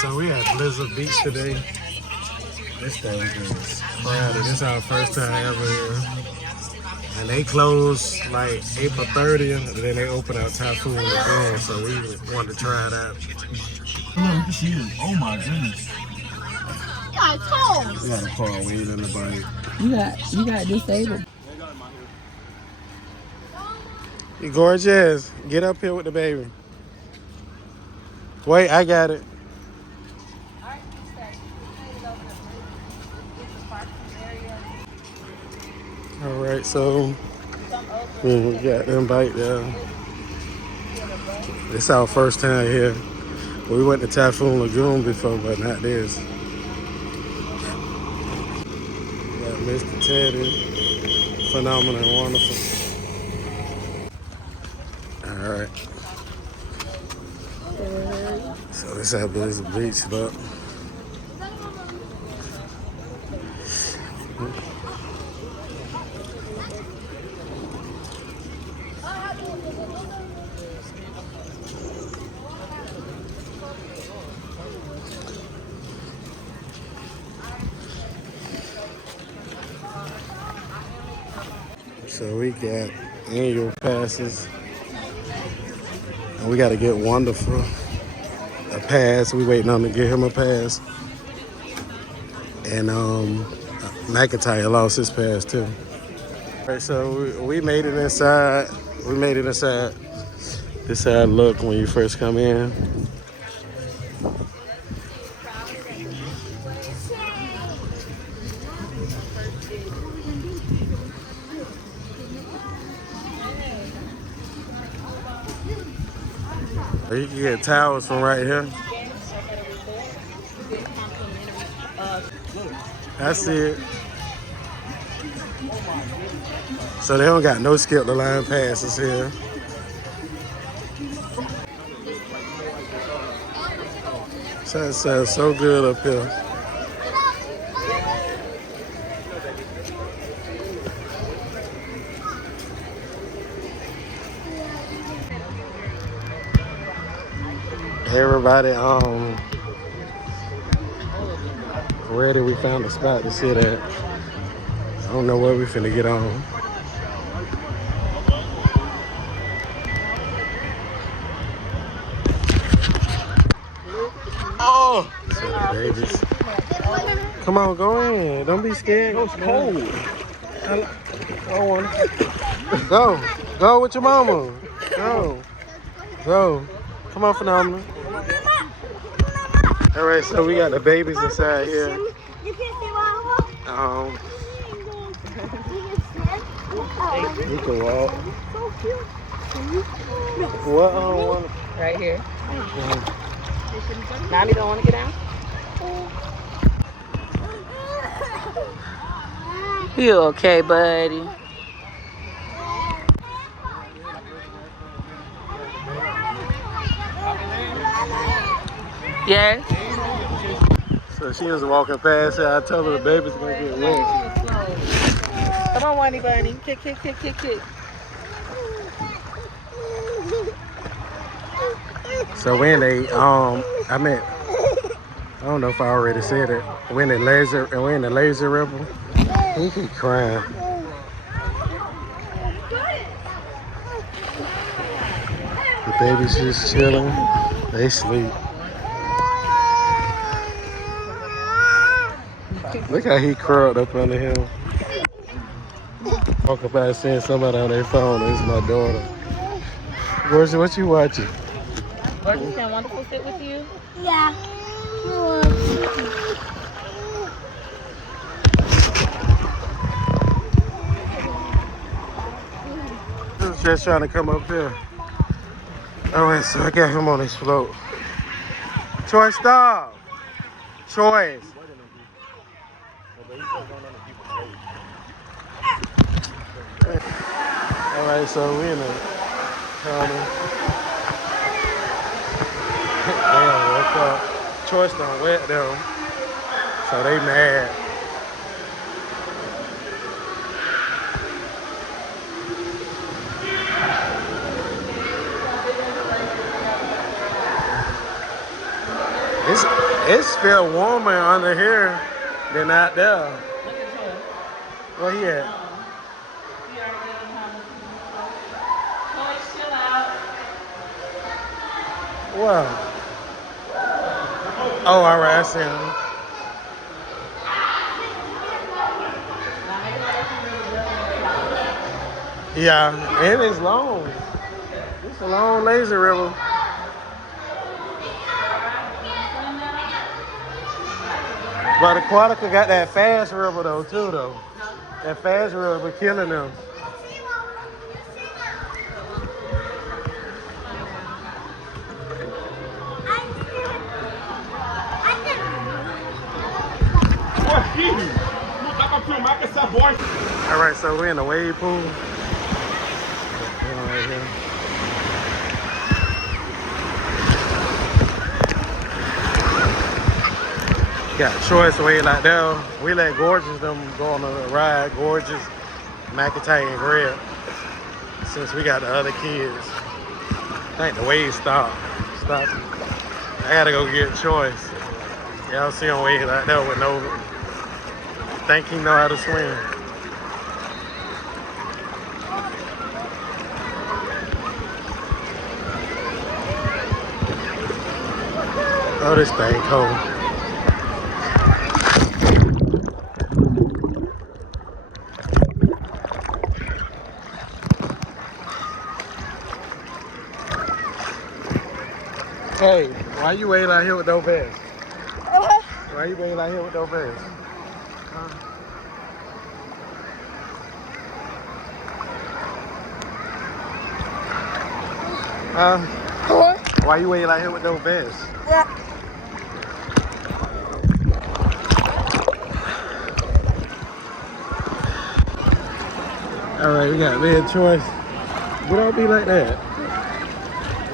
So we at Blizzard Beach today. This thing is crowded. This is our first time ever here. And they close like April 30th, and then they open up Typhoon Lagoon. So we wanted to try it out. Look, she is. Oh my goodness. got toes. We got a car wheel in the bike. You got disabled. You gorgeous. Get up here with the baby. Wait, I got it. All right, so we got them bike there. This our first time here. We went to Typhoon Lagoon before, but not this. Got Mr. Teddy, phenomenal and wonderful. All right. So this is how Blizzard Beach look. So we got annual passes. And we got to get Wonderful a pass. We waiting on to get him a pass. And McIntyre lost his pass too. All right, so we made it inside. We made it inside. This is how it look when you first come in. You can get towels from right here. I see it. So they don't got no skip the line passes here. So it sounds so good up here. Everybody, where did we find a spot to sit at? I don't know where we finna get on. Oh! So the babies. Come on, go in. Don't be scared. It's cold. Go. Go with your mama. Go. Go. Come on, Phenomenal. All right, so we got the babies inside here. You can walk. What? Right here. Mommy don't want to get out? You okay, buddy? Yes. So she was walking past here. I told her the baby's gonna get wet. Come on, Wani Bunny. Kick, kick, kick, kick, kick. So when they I don't know if I already said it. When the laser rebel, he keep crying. The baby's just chilling. They sleep. Look how he curled up under him. Walking by seeing somebody on their phone. It's my daughter. Gorgeous, what you watching? Gorgeous and Wonderful sit with you? Yeah. Just trying to come up here. Alright, so I got him on his float. Choice, stop! Choice! Alright, so we in the county. Damn, woke up. Choice done wet them. So they mad. It's feel warmer under here than out there. Where he at? Wow. Oh, all right, I see him. Yeah, and it's long. It's a long lazy river. But Aquatica got that fast river though too though. That fast river killing them. All right, so we're in the wave pool. Right here. Got a choice way like that. We let Gorgeous them go on the ride. Gorgeous, McIntyre, and Greg. Since we got the other kids. I think the wave stopped. I gotta go get Choice. Y'all see him wave like that with no. Think he know how to swim. Oh, this thing cold. Hey, why you waiting out here with no vest? Why you waiting out here with no vest? Why you waiting out here with no vest? All right, we got bad choice. We don't be like that.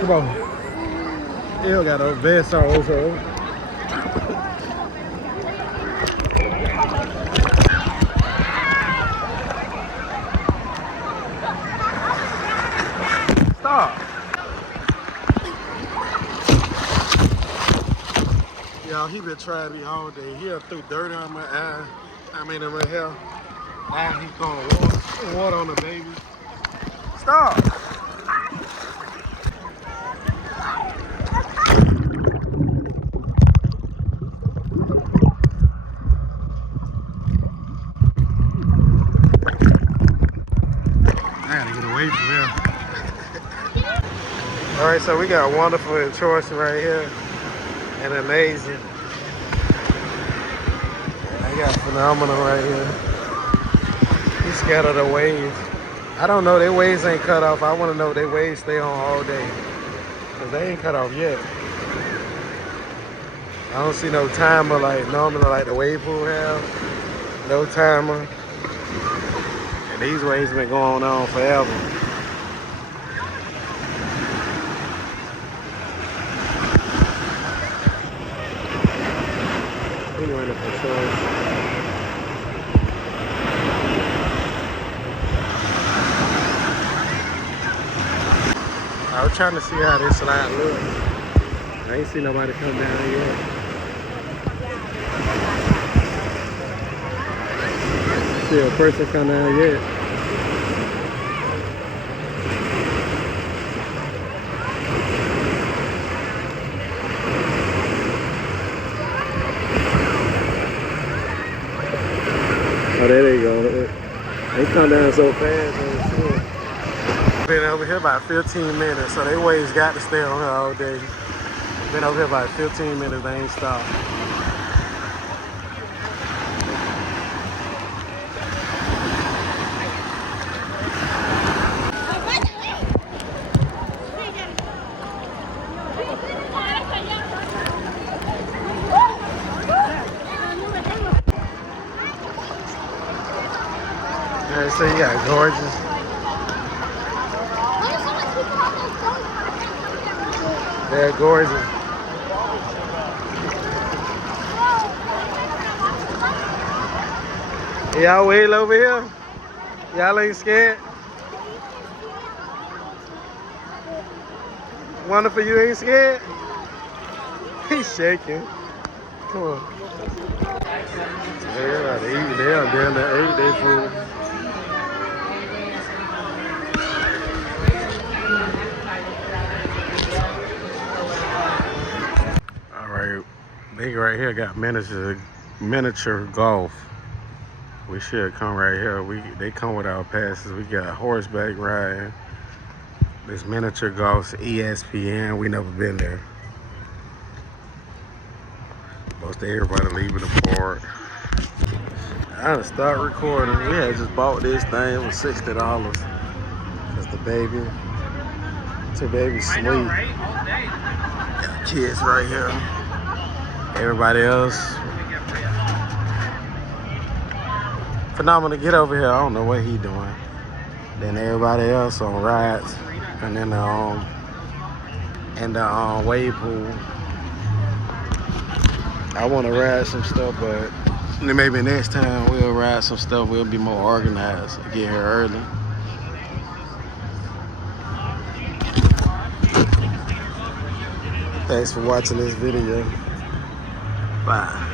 Come on. You got a vest on also. Stop. Y'all, he been trying me all day. He threw dirt on my eye. I mean, in my hair. Now he's going water on the baby. Stop. I gotta get away from here. All right, so we got Wonderful and Choice right here, and Amazing. I got Phenomenal right here. He's scared of the waves. I don't know, their waves ain't cut off. I want to know their waves stay on all day, because they ain't cut off yet. I don't see no timer like normally like the wave pool have. No timer. And these waves been going on forever. He running for Choice. I was trying to see how this slide looks. I ain't see nobody come down yet. See a person come down yet. Oh, there they go. They come down so fast. Been over here about 15 minutes, so they waves got to stay on here all day. Been over here about 15 minutes, they ain't stopped. Alright, so you got Gorgeous. They're Gorgeous. Y'all wait over here? Y'all ain't scared? Wonderful, you ain't scared? He's shaking. Come on. Yeah, they eat. They are down there. Ate their food. All right, they right here got miniature golf. We should come right here. They come with our passes. We got horseback riding. This miniature golf's ESPN. We never been there. Most of everybody leaving the park. I had to start recording. We had just bought this thing. It was $60. Cause the baby sleep. Got kids right here. Everybody else. Phenomenal, get over here. I don't know what he doing. Then everybody else on rides, and then the wave pool. I want to ride some stuff, but maybe next time we'll ride some stuff. We'll be more organized. Get here early. Thanks for watching this video. Bye.